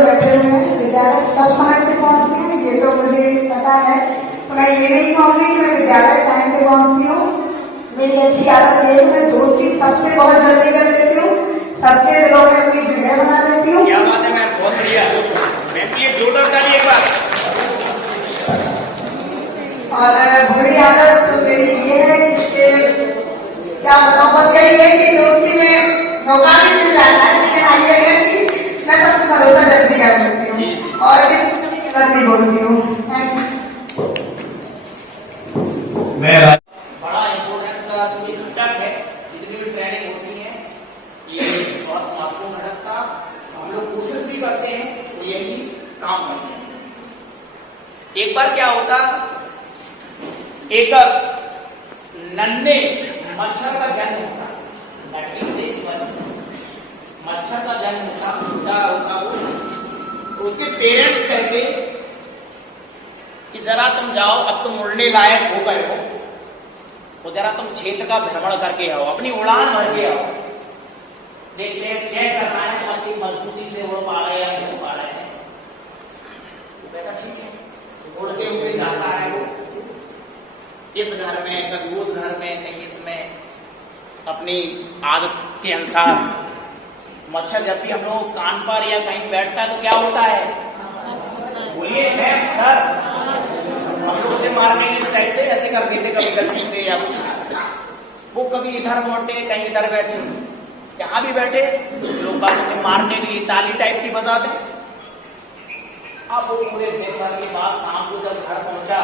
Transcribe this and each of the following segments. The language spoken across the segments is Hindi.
लोग बैठे हुए हैं, विद्यालय सब समय से पहुंचते हैं, ये तो मुझे पता है। तो मैं ये नहीं कहूंगी कि मैं विद्यालय टाइम पे पहुंचती हूँ। मेरी अच्छी आदत ये है, मैं दोस्ती सबसे बहुत जल्दी कर लेती हूँ, सबके दिलों में अपनी जगह बना लेती हूँ। क्या बात है मैम, बहुत बढ़िया। मैम के लिए जोरदार ताली एक बार। और बुरी आदत तो मेरी ये है कि क्या बताऊं, बस यही है कि दोस्ती में मौका भी मिल जाता है, लेकिन हाँ ये है कि मैं सबको भरोसा जल्दी कर लेती हूँ और किसी की गलत नहीं बोलती हूँ। Thank you. बड़ा इम्पोर्टेंट ये घटक है, जितनी भी ट्रेनिंग होती है ये बहुत महत्वपूर्ण घटक था। हम लोग कोशिश भी करते हैं तो यही काम करते हैं। एक बार क्या होता, एक नन्हे मच्छर का जन्म होता, मच्छर का जन्म होता, छोटा होता वो, तो उसके पेरेंट्स कहते कि जरा तुम जाओ, अब तुम उड़ने लायक हो गए हो, तो जरा तुम क्षेत्र का भ्रमण करके आओ, अपनी उड़ान भर के आओ, देखते हैं, चेक करना है तुम अच्छी मजबूती से उड़ पा रहे हैं या नहीं उड़ पा रहे हैं। तो बेटा ठीक है, उड़ के जाता है वो, इस घर में कभी उस घर में, कहीं इसमें, अपनी आदत के अनुसार। मच्छर जब भी हम लोग कान पर या कहीं बैठता है तो क्या होता है, बोलिए मैम सर, हम लोग उसे मारने इस टाइप से ऐसे कर देते कभी गलती से, या वो कभी इधर मोटे कहीं इधर बैठे, जहां भी बैठे लोग बात उसे मारने के लिए ताली टाइप की बजा दे। अब वो पूरे दिन भर के बाद शाम को जब घर पहुंचा,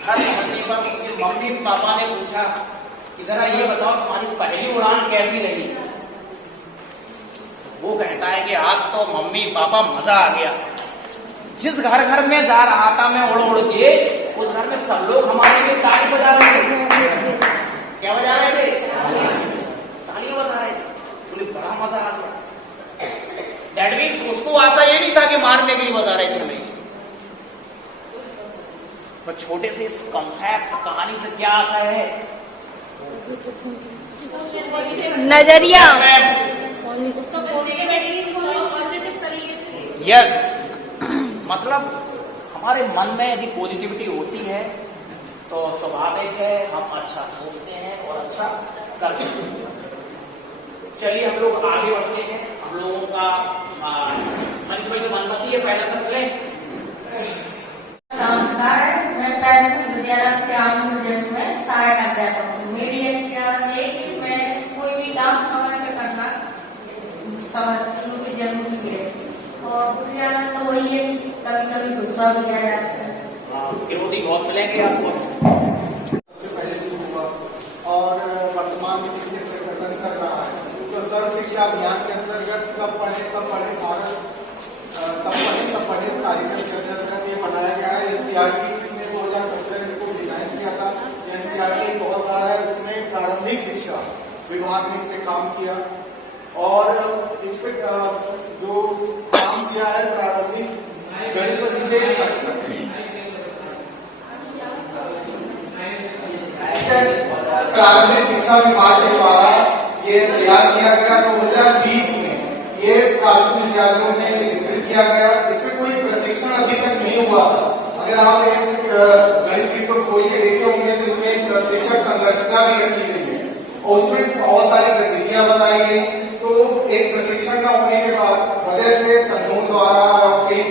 घर पहुंचने पर उसके मम्मी पापा ने पूछा कि जरा ये बताओ तुम्हारी पहली उड़ान कैसी रही। वो कहता है कि आज तो मम्मी पापा मजा आ गया, जिस घर घर में जा रहा था मैं उड़ उड़ के, उस घर में सब लोग हमारे लिए ताली बजा रहे थे। क्या बजा रहे थे? तालियां बजा रहे थे। बोले बड़ा मजा आ गया। दैट मीन्स उसको आशा ये नहीं था कि मारने के लिए बजा रहे थे हमें। तो छोटे से इस कॉन्सेप्ट कहानी से क्या आशा है? नजरिया। यस, मतलब हमारे मन में यदि पॉजिटिविटी होती है तो स्वाभाविक है हम अच्छा सोचते हैं और अच्छा करते हैं। चलिए हम लोग आगे बढ़ते हैं। हम लोगों का मनीष भाई से मनमती है, पहले सब बोले। नमस्कार, मैं प्राथमिक विद्यालय से आनंद में सहायक अध्यापक हूँ। मेरी अच्छी आदत है कि मैं कोई भी काम समय पे करना समझती हूँ कि जरूरी है, और बुरी आदत तो वही है कभी कभी गुस्सा भी आ जाता है। विरोधी बहुत मिलेंगे आपको। सबसे पहले से हुआ और वर्तमान में किसके प्रकटन कर रहा है, तो सर्व शिक्षा अभियान के अंतर्गत सब पढ़े भारत, सब पढ़े कार्यक्रम के अंतर्गत ये बनाया गया है। एनसीईआरटी ने 2017 में इसको डिजाइन किया था। एनसीईआरटी बहुत बड़ा है, उसमें प्रारंभिक शिक्षा विभाग ने इस पे काम किया, और इस पे जो काम किया है प्रारंभिक गणित विशेष प्रारंभिक शिक्षा विभाग के द्वारा ये तैयार किया गया 2020 में। ये प्राथमिक विद्यालयों में वितरित किया गया। इसमें कोई प्रशिक्षण अभी तक नहीं हुआ था। अगर आप इस गणित की को खोल के देखे होंगे तो इसमें शिक्षक संदर्शिका भी रखी गई है और उसमें बहुत सारी गतिविधियां बताई गई। तो एक प्रशिक्षण न होने के बाद वजह से संघों द्वारा और कई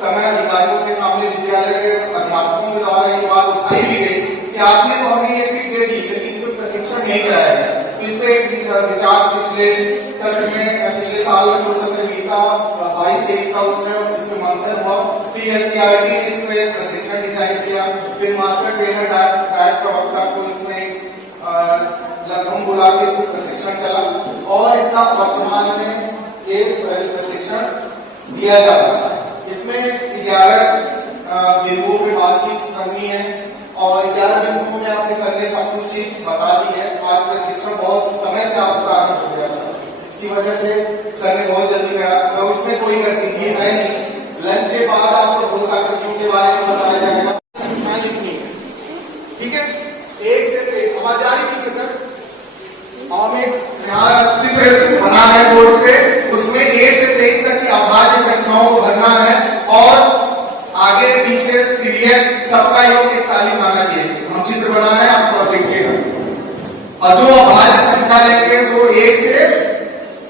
समय अधिकारियों के सामने विद्यालय के अध्यापकों के द्वारा ये बात उठाई भी गई कि आपने तो हमें ये किट दे दी लेकिन इस पर प्रशिक्षण नहीं कराया गया। तो इस पर एक विचार पिछले सत्र में, पिछले साल में जो सत्र बीता 22-23 का, उसमें इसमें मंथन हुआ। एनसीईआरटी ने इस पर प्रशिक्षण डिजाइन किया। फिर मास्टर ट्रेनर डायट प्रवक्ता को इसमें लखनऊ बुला के इसमें प्रशिक्षण चला, और इसका वर्तमान में एक प्रशिक्षण दिया जा रहा है। इसमें 11 बिंदुओं पे बातचीत करनी है और 11 बिंदुओं में आपके सर ने सब कुछ चीज बता दी है। आज प्रशिक्षण बहुत समय से आपको प्रारंभ हो गया था, इसकी वजह से सर ने बहुत जल्दी कराया। तो इसमें कोई गतिविधि है नहीं। लंच के बाद आपको बहुत सारी के बारे में बताया जाएगा। संख्या लिखनी है, ठीक है, 1 से 23 आवाज आ रही पीछे तक। हम एक यहाँ चित्र बना है बोर्ड पे, उसमें 1 से और जो अभाज्य संख्या लेंगे वो 1 से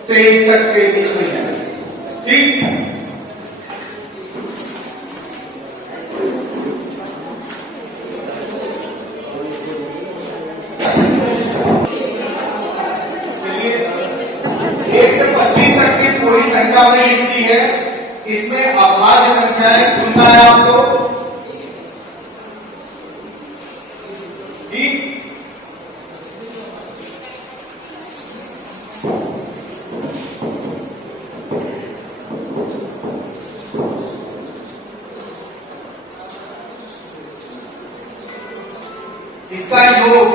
23 तक के बीच में है। ठीक, पूरी संख्या में लिखती है, इसमें अभाज्य संख्याएं चुनना है आपको। ठीक, इसका योग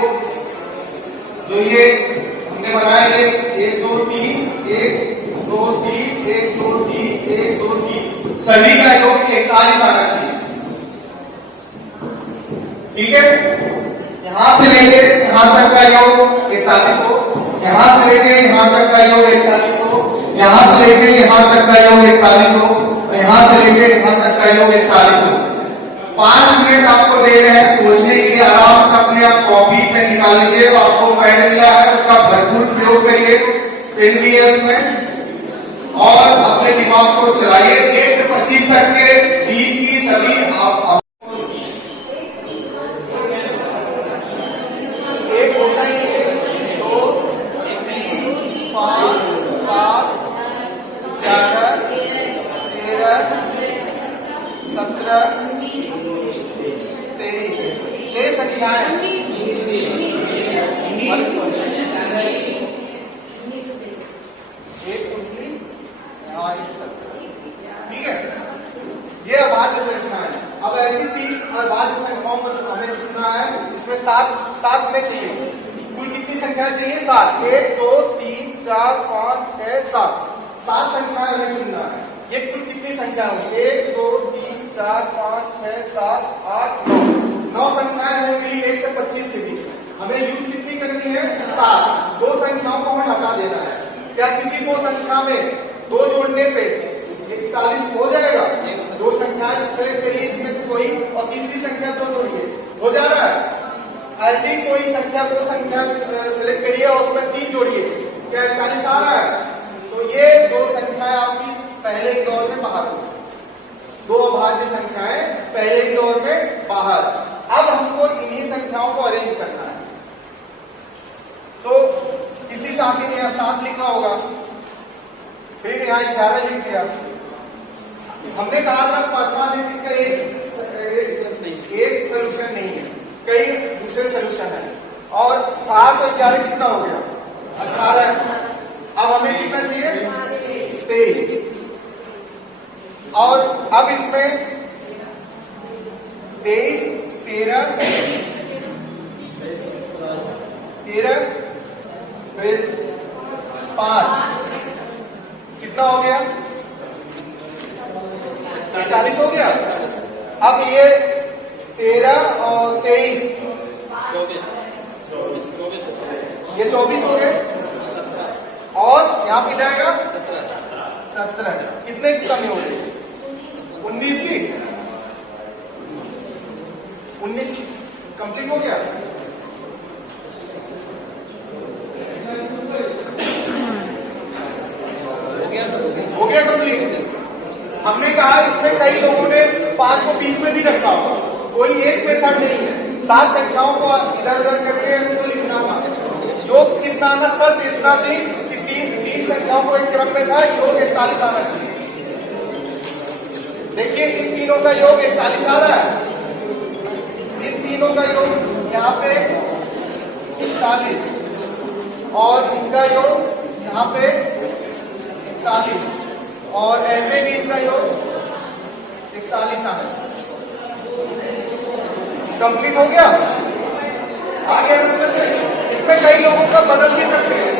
जो ये हमने बनाया है 1 2 3 1 2 3 1 2 3 1 2 3 सभी का योग 41 आना चाहिए। ठीक है, यहां से लेके यहां तक का योग 41 हो, यहां से लेके यहां तक का योग 41 हो, यहां से लेके यहां तक का योग 41 हो, यहां से लेके यहां तक का योग 41 हो। 5 मिनट आपको दे रहे हैं सोचने के लिए, आराम से अपने आप कॉपी पे निकाल लीजिए। आपको पैड मिला है उसका भरपूर प्रयोग करिए पेन भी है उसमें, और अपने दिमाग को चलाइए। 1 से 25 तक के बीच की सभी आप एक होता ही है 2 3 5 7 11 13 17 23 ये संख्याएं ठीक है, ये अभाज्य संख्या है। अब ऐसी 3 अभाज्य संख्याओं को हमें चुनना है, इसमें 7 हमें चाहिए। कुल कितनी संख्या चाहिए? 7। 1 2 3 4 5 6 7 7 संख्याएं हमें चुनना है। ये कुल कितनी संख्या होगी? 1 2 3 4 5 6 7 8 9 संख्याएं होंगी 1 से 25 के बीच में। हमें यूज कितनी करनी है? 7। 2 संख्याओं को हमें हटा देना है। क्या किसी 2 संख्या में 2 जोड़ने पे 41 हो जाएगा? 2 संख्याएं सेलेक्ट करिए इसमें से कोई, और तीसरी संख्या 2 जोड़िए, हो जा रहा है। ऐसी कोई संख्या 2 संख्या सेलेक्ट करिए और उसमें 3 जोड़िए, क्या 41 आ रहा है? तो ये 2 संख्याएं आपकी पहले ही दौर में बाहर हो, 2 अभाज्य संख्याएं पहले ही दौर में बाहर। अब हमको इन्हीं संख्याओं को अरेंज करना है। तो किसी साथी ने यहाँ 7 लिखा होगा, फिर यहाँ 11 लिख दिया। हमने कहा था परमानेंट इसका एक सोल्यूशन नहीं है, कई दूसरे सोल्यूशन है। और 7 और 11 कितना हो गया? 18। अब हमें कितना चाहिए? 23। और अब इसमें 23 13 फिर 5 कितना हो गया? 41 हो गया। अब ये 13 और 23 ये 24 हो गए, और यहां पे जाएगा 17। कितने की कमी हो गई? 19 की। 19 कंप्लीट हो गया। हो गया कंप्लीट। हमने कहा इसमें कई लोगों ने 5 को बीच में भी रखा होगा, कोई एक मेथड नहीं है। 7 संख्याओं को इधर उधर करके उनको लिखना था। योग कितना आना? सिर्फ इतना थी कि 3 संख्याओं को एक क्रम में था, योग 41 आना चाहिए। देखिए इन तीनों का योग 41 आ रहा है, इन तीनों का योग यहाँ पे 41, और इनका योग यहाँ पे 41, और ऐसे भी इनका योग 41 आना चाहिए। कंप्लीट हो गया? आ गया समझ में? इसमें कई लोगों का बदल भी सकते हैं,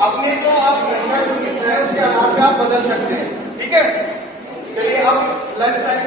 अपने जो आप संख्या जो लिख रहे हैं उसके आधार पर आप बदल सकते हैं। ठीक है, चलिए अब लंच टाइम